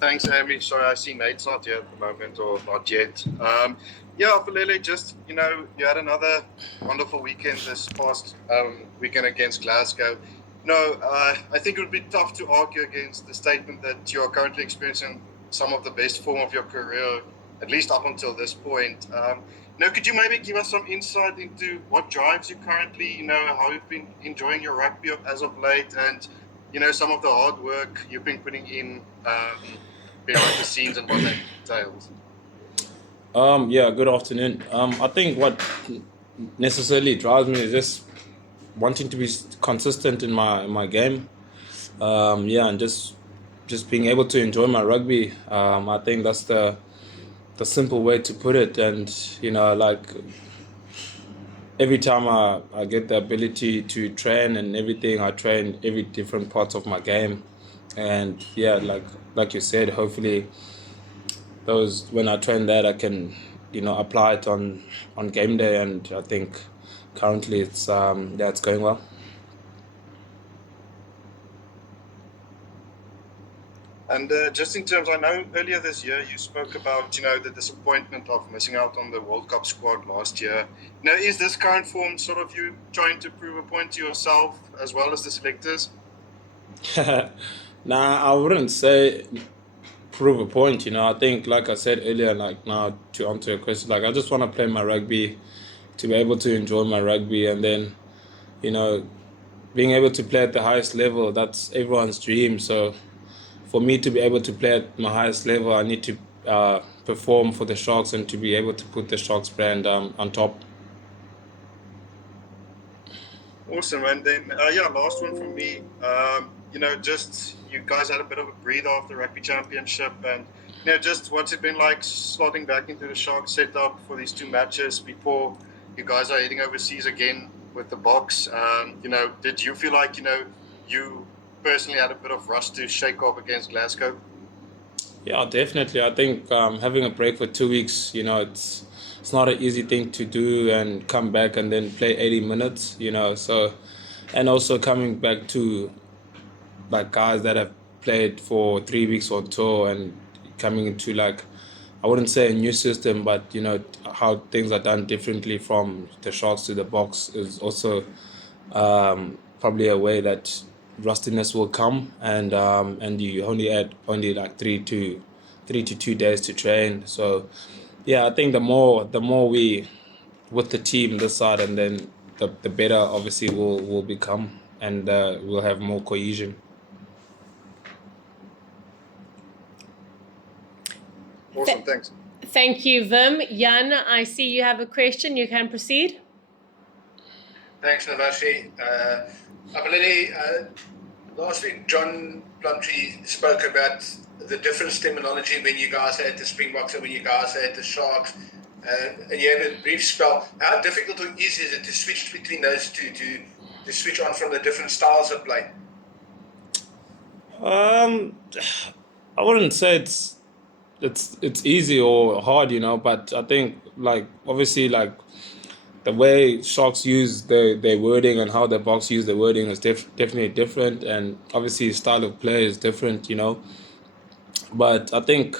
Thanks, Amy. Sorry, I see Nate's not here at the moment, or not yet. Yeah, Aphelele, just, you had another wonderful weekend this past weekend against Glasgow. I think it would be tough to argue against the statement that you are currently experiencing some of the best form of your career, at least up until this point. Could you maybe give us some insight into what drives you currently, how you've been enjoying your rugby as of late, and, some of the hard work you've been putting in behind the scenes and what that entails? Yeah, good afternoon. I think what necessarily drives me is just wanting to be consistent in my game. Yeah, and just being able to enjoy my rugby. I think that's the simple way to put it. And like every time I get the ability to train and everything, I train every different parts of my game. And yeah, like you said, hopefully those when I train that I can apply it on game day, and I think currently it's going well. And just in terms, I know earlier this year you spoke about, the disappointment of missing out on the World Cup squad last year. Is this current form sort of you trying to prove a point to yourself as well as the selectors? Nah, I wouldn't say prove a point. I think, like I said earlier, like now to answer your question, like I just want to play my rugby, to be able to enjoy my rugby, and then being able to play at the highest level, that's everyone's dream. So for me to be able to play at my highest level, I need to perform for the Sharks and to be able to put the Sharks brand on top. Awesome. And then, last one from me. Just you guys had a bit of a breather after the Rugby Championship, and just what's it been like slotting back into the Sharks setup for these two matches before you guys are heading overseas again with the Boks? Did you feel like you personally had a bit of rust to shake off against Glasgow? Yeah, definitely. I think having a break for 2 weeks, it's not an easy thing to do and come back and then play 80 minutes, So, and also coming back to like guys that have played for 3 weeks on tour and coming into like, I wouldn't say a new system, but how things are done differently from the Sharks to the Boks is also probably a way that rustiness will come, and you only like 3 to 2 days to train. So yeah, I think the more we with the team this side, and then the better obviously will become, and we'll have more cohesion. Awesome, thanks. Thank you, Vim. Jan, I see you have a question. You can proceed. Thanks, Navashi. Aphelele, last week John Plumtree spoke about the different terminology when you guys had the Springboks and when you guys had the Sharks, and you had a brief spell. How difficult is it to switch between those two, to switch on from the different styles of play? I wouldn't say it's easy or hard, but I think like obviously like the way Sharks use their wording and how the Boks use the wording is definitely different, and obviously style of play is different, But I think,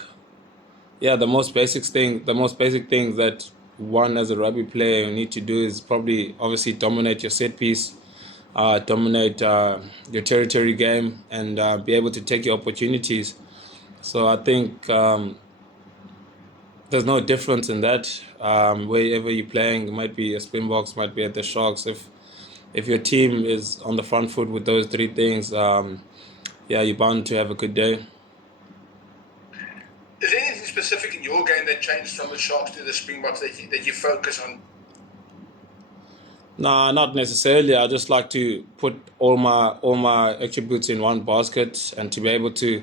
yeah, the most basic things that one as a rugby player you need to do is probably obviously dominate your set piece, dominate your territory game, and be able to take your opportunities. So I think there's no difference in that. Wherever you're playing, it might be a Springboks, might be at the Sharks. If your team is on the front foot with those three things, yeah, you're bound to have a good day. Is there anything specific in your game that changed from the Sharks to the Springboks that you focus on? Nah, not necessarily. I just like to put all my attributes in one basket and to be able to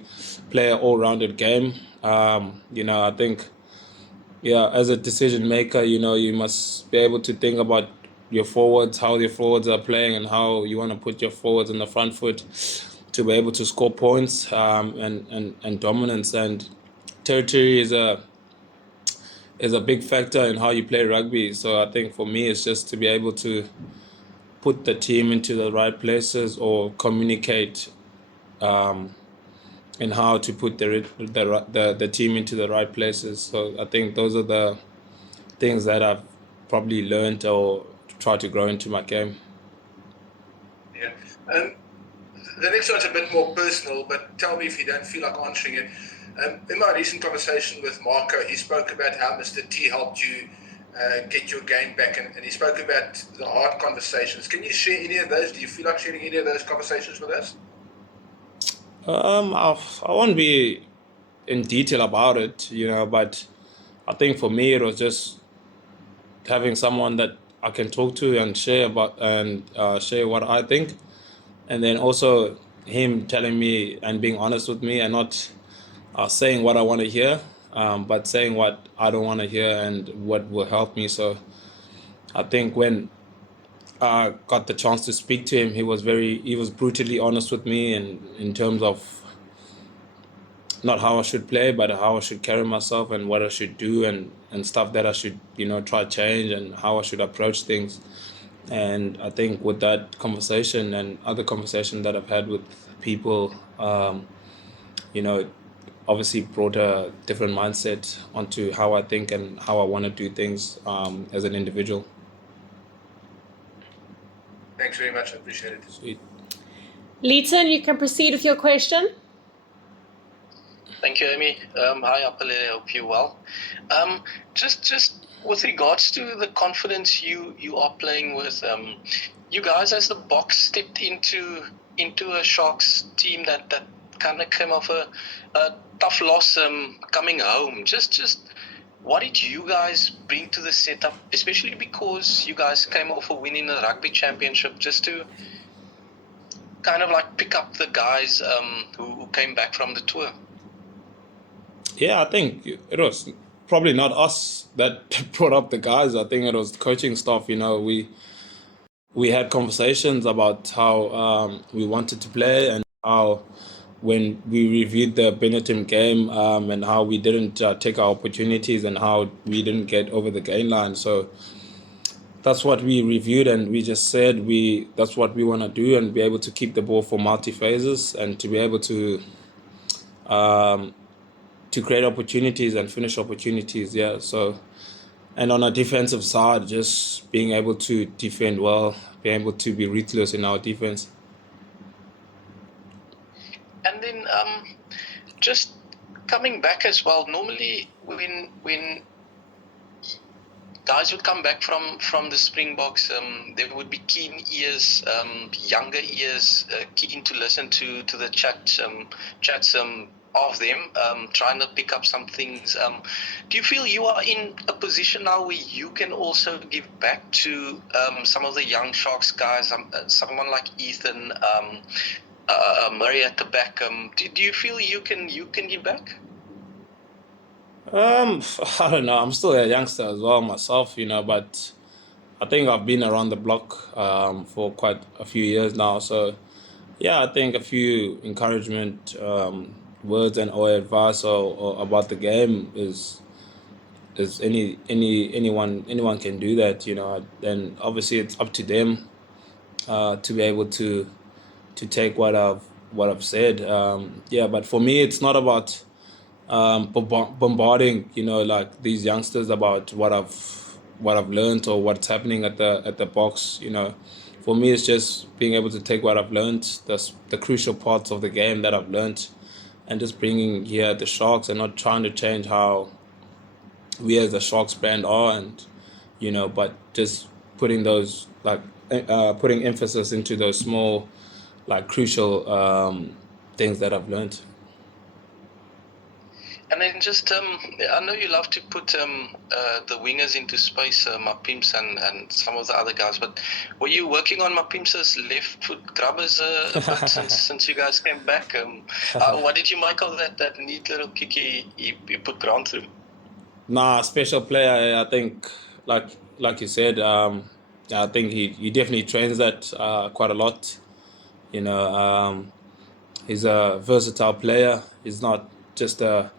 play an all-rounded game. I think, yeah, as a decision maker, you must be able to think about your forwards, how your forwards are playing, and how you want to put your forwards on the front foot to be able to score points, and dominance. And territory is a big factor in how you play rugby. So I think for me, it's just to be able to put the team into the right places or communicate and how to put the team into the right places. So I think those are the things that I've probably learned or tried to grow into my game. Yeah. The next one's a bit more personal, but tell me if you don't feel like answering it. In my recent conversation with Marco, he spoke about how Mr. T helped you get your game back, and he spoke about the hard conversations. Can you share any of those? Do you feel like sharing any of those conversations with us? I won't be in detail about it, but I think for me it was just having someone that I can talk to and share what I think, and then also him telling me and being honest with me and not saying what I want to hear, but saying what I don't want to hear and what will help me. So I think when I got the chance to speak to him, he was brutally honest with me, and in terms of not how I should play, but how I should carry myself and what I should do and stuff that I should, try to change and how I should approach things. And I think with that conversation and other conversations that I've had with people, it obviously brought a different mindset onto how I think and how I want to do things as an individual. Thanks very much. I appreciate it. Sweet. Leeton, you can proceed with your question. Thank you, Amy. Hi, Aphelele. I hope you're well. Just with regards to the confidence you are playing with, you guys as the box stepped into a Sharks team that kind of came off a tough loss coming home. Just what did you guys bring to the setup, especially because you guys came off a win in the rugby championship, just to kind of like pick up the guys who came back from the tour? Yeah, I think it was probably not us that brought up the guys. I think it was the coaching staff. We had conversations about how we wanted to play and how when we reviewed the Benetton game and how we didn't take our opportunities and how we didn't get over the gain line. So that's what we reviewed, and we just said that's what we want to do and be able to keep the ball for multi-phases and to be able to create opportunities and finish opportunities. Yeah. So, and on a defensive side, just being able to defend well, being able to be ruthless in our defense. And then just coming back as well, normally when guys would come back from the Springboks, there would be keen ears, younger ears, keen to listen to the chats of them, trying to pick up some things. Do you feel you are in a position now where you can also give back to some of the young Sharks guys, someone like Ethan, Murray at the back? Do you feel you can give back? I don't know. I'm still a youngster as well myself, but I think I've been around the block for quite a few years now. So yeah, I think a few encouragement words and or advice or about the game is anyone can do that, and obviously it's up to them to be able to take what I've said. But for me it's not about bombarding like these youngsters about what I've learned or what's happening at the box. For me it's just being able to take what I've learned, the crucial parts of the game that I've learned, and just bringing here the Sharks and not trying to change how we as the Sharks brand are, and but just putting those putting emphasis into those small crucial things that I've learned. And then just, I know you love to put the wingers into space, Mapimps and some of the other guys, but were you working on Mapimps's left foot grubbers a bit since you guys came back? What did you make of that neat little kick he put ground through? Nah, special player. I think, like you said, I think he definitely trains that quite a lot. He's a versatile player. He's not just a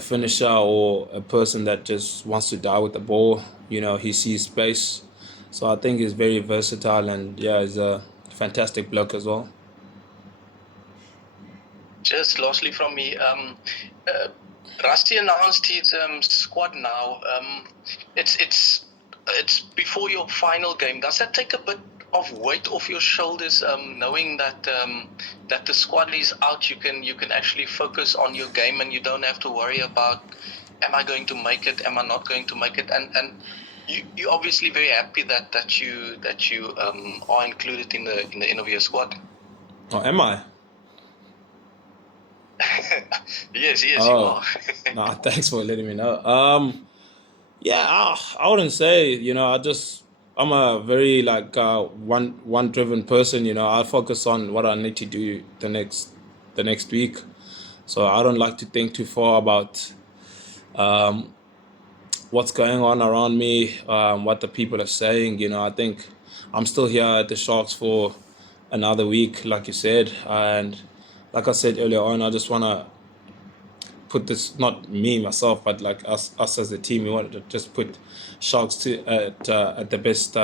finisher or a person that just wants to die with the ball. He sees space. So I think he's very versatile, and yeah, he's a fantastic bloke as well. just lastly from me, Rusty announced his squad now. It's before your final game. Does that take a bit of weight off your shoulders, knowing that that the squad is out? You can actually focus on your game, and you don't have to worry about, am I going to make it? Am I not going to make it? And you're obviously very happy that you are included in the end of your squad. Oh, am I? Yes, you Oh, are. nah, thanks for letting me know. Yeah, I wouldn't say, I'm a very like one driven person, I focus on what I need to do the next week. So I don't like to think too far about what's going on around me, what the people are saying. I think I'm still here at the Sharks for another week, like you said. And like I said earlier on, I just want to put this, not me, myself, but like us as a team, we wanted to just put Sharks at the best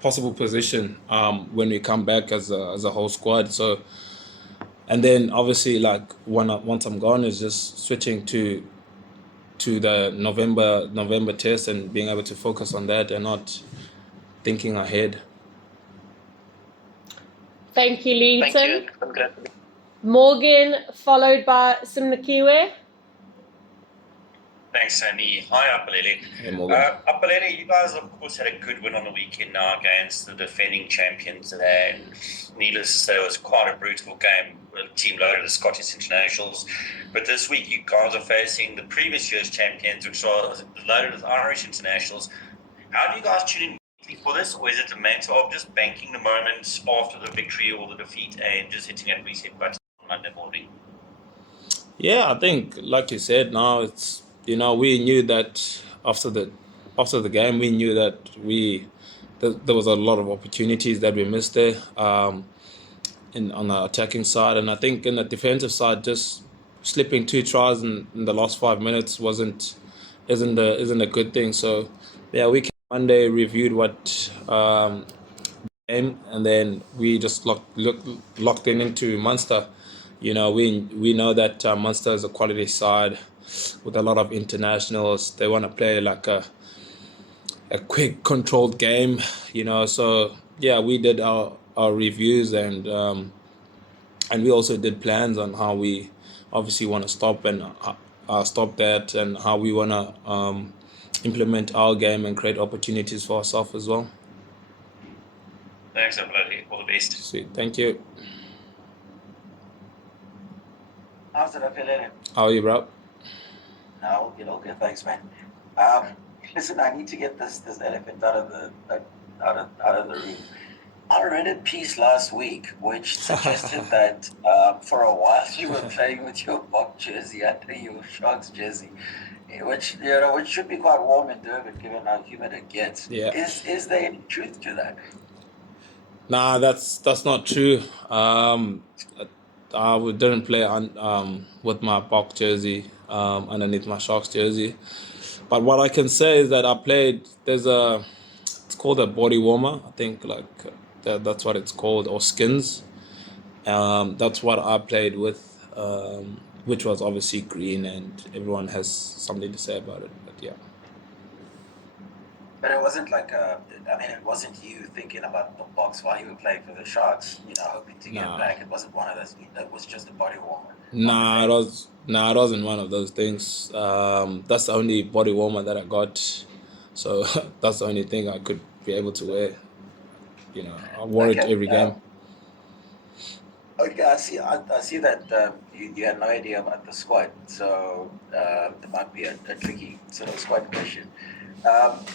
possible position when we come back as a whole squad. So, and then obviously like once I'm gone is just switching to the November test and being able to focus on that and not thinking ahead. Thank you, Leeton. Thank you. Congratulations. Morgan, followed by Simnakiwe. Thanks, Sammy. Hi, Aphelele. Hey, Morgan. Aphelele, you guys, of course, had a good win on the weekend now against the defending champions. And needless to say, it was quite a brutal game. The team loaded the Scottish internationals. But this week, you guys are facing the previous year's champions, which are loaded with Irish internationals. How do you guys tune in for this? Or is it a matter of just banking the moments after the victory or the defeat and just hitting a reset button on Monday morning? Yeah, I think, like you said, now it's, we knew that after the game, we knew that there was a lot of opportunities that we missed there on the attacking side, and I think in the defensive side, just slipping 2 tries in the last 5 minutes isn't a good thing. So yeah, we came Monday, reviewed what game, and then we just locked into Munster. We know that Munster is a quality side with a lot of internationals. They want to play like a quick, controlled game. So yeah, we did our reviews and we also did plans on how we obviously want to stop that and how we want to implement our game and create opportunities for ourselves as well. Thanks, Aphelele. All the best. Sweet, thank you. How's it, Aphelele? How are you, bro? No, okay, thanks, man. Listen, I need to get this elephant out of the room. I read a piece last week which suggested that for a while you were playing with your Bok jersey under your Sharks jersey, which should be quite warm in Durban given how humid it gets. Yeah. Is there any truth to that? Nah, that's not true. I didn't play with my Bok jersey underneath my Sharks jersey. But what I can say is that I played. It's called a body warmer. I think that's what it's called, or skins. That's what I played with, which was obviously green, and everyone has something to say about it. But yeah. But it wasn't it wasn't you thinking about the box while you were playing for the Sharks, hoping to get back. It wasn't one of those. It was just a body warmer. Nah, it wasn't one of those things. That's the only body warmer that I got, so that's the only thing I could be able to wear. I wore it every game. Okay, I see that you had no idea about the squad, so it might be a tricky sort of squad question.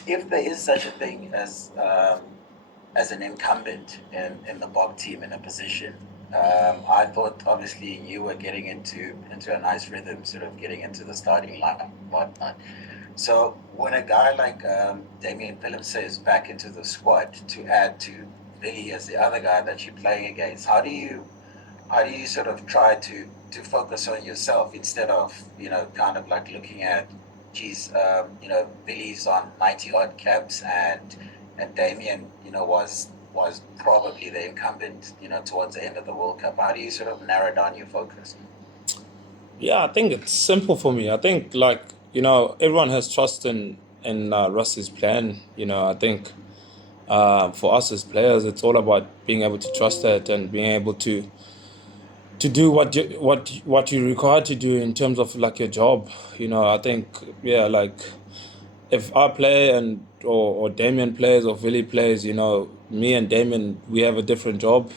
If there is such a thing as an incumbent in the Bob team in a position, I thought obviously you were getting into a nice rhythm, sort of getting into the starting line and whatnot. So when a guy like Damian Phillips is back into the squad to add to Billy as the other guy that you're playing against, how do you sort of try to focus on yourself instead of kind of like looking at Billy's on 90 odd caps and Damien was was probably the incumbent, towards the end of the World Cup? How do you sort of narrow down your focus? Yeah, I think it's simple for me. I think everyone has trust in Russ's plan. I think for us as players, it's all about being able to trust that and being able to do what you're required to do in terms of like your job. I think if I play or Damien plays or Willie plays, me and Damien, we have a different job,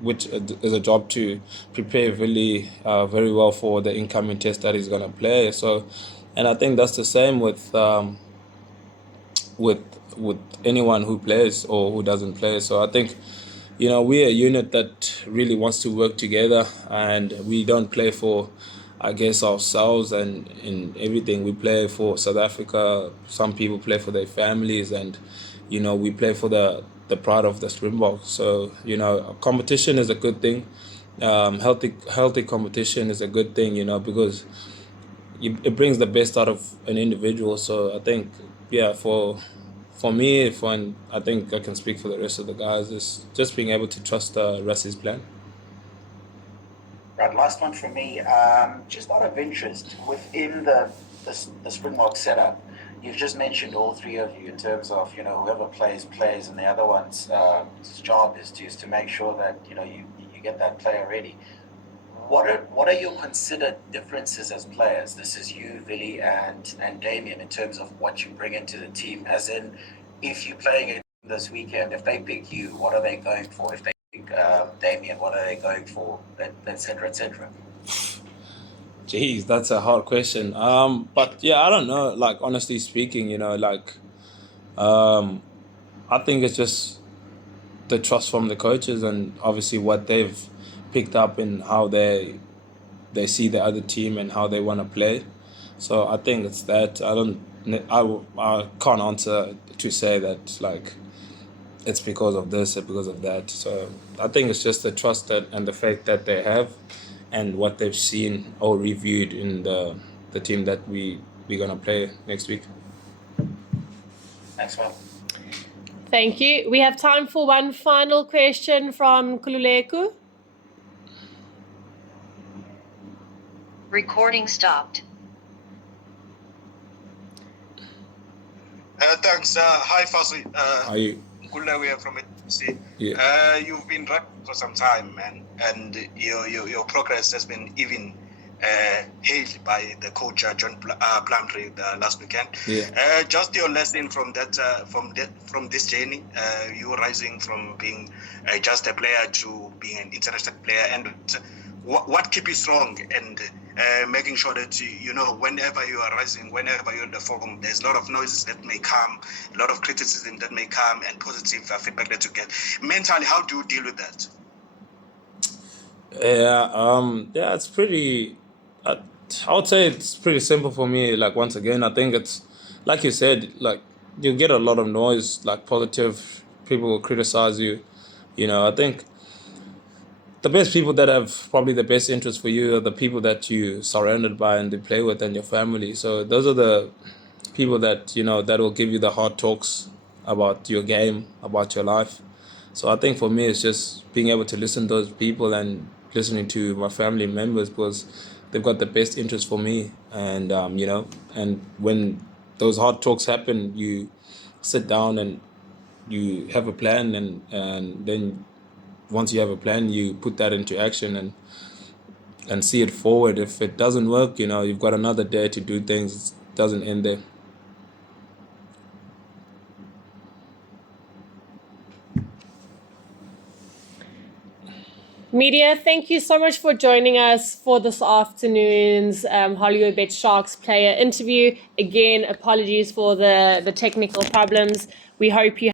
which is a job to prepare Willie very well for the incoming test that he's gonna play. So, and I think that's the same with anyone who plays or who doesn't play. So I think we're a unit that really wants to work together, and we don't play for, I guess, ourselves and in everything. We play for South Africa. Some people play for their families, and we play for the pride of the Springboks. So competition is a good thing. Healthy competition is a good thing, because it brings the best out of an individual. So I think, for me, I think I can speak for the rest of the guys, is just being able to trust Russ's plan. Right, last one from me. Just out of interest, within the Springbok setup, you've just mentioned all three of you in terms of whoever plays, and the other one's job is to make sure that you get that player ready. What are your considered differences as players? This is you, Willie, and Damien, in terms of what you bring into the team. As in, if you're playing it this weekend, if they pick you, what are they going for? If they pick Damien, what are they going for? Etc. etc. Jeez, that's a hard question. But yeah, I don't know. Like, honestly speaking, I think it's just the trust from the coaches, and obviously what they've picked up in how they see the other team and how they want to play. So I think it's that. I can't answer to say that like it's because of this or because of that. So I think it's just the trust and the faith that they have, and what they've seen or reviewed in the team that we're gonna play next week. Thanks, man. Thank you. We have time for one final question from Kululeku. Recording stopped. Thanks. Hi, Fassi. Are you? Kulawe from it. Yeah. You've been running for some time, man, and your progress has been even hailed by the coach John Plumtree last weekend. Yeah. Just your lesson from this journey, you rising from being just a player to being an international player, and what keep you strong and making sure that whenever you are rising, whenever you're in the forum, there's a lot of noises that may come, a lot of criticism that may come, and positive feedback that you get. Mentally, how do you deal with that? Yeah, it's pretty. I would say it's pretty simple for me. Like, once again, I think it's like you said. Like, you get a lot of noise, like positive people will criticize you. I think the best people that have probably the best interest for you are the people that you surrounded by and they play with, and your family. So those are the people that that will give you the hard talks about your game, about your life. So I think for me, it's just being able to listen to those people and listening to my family members, because they've got the best interest for me. And and when those hard talks happen, you sit down and you have a plan, and then once you have a plan, you put that into action and see it forward. If it doesn't work, you've got another day to do things. It doesn't end there. Media, thank you so much for joining us for this afternoon's Hollywood Bet Sharks player interview. Again, apologies for the technical problems. We hope you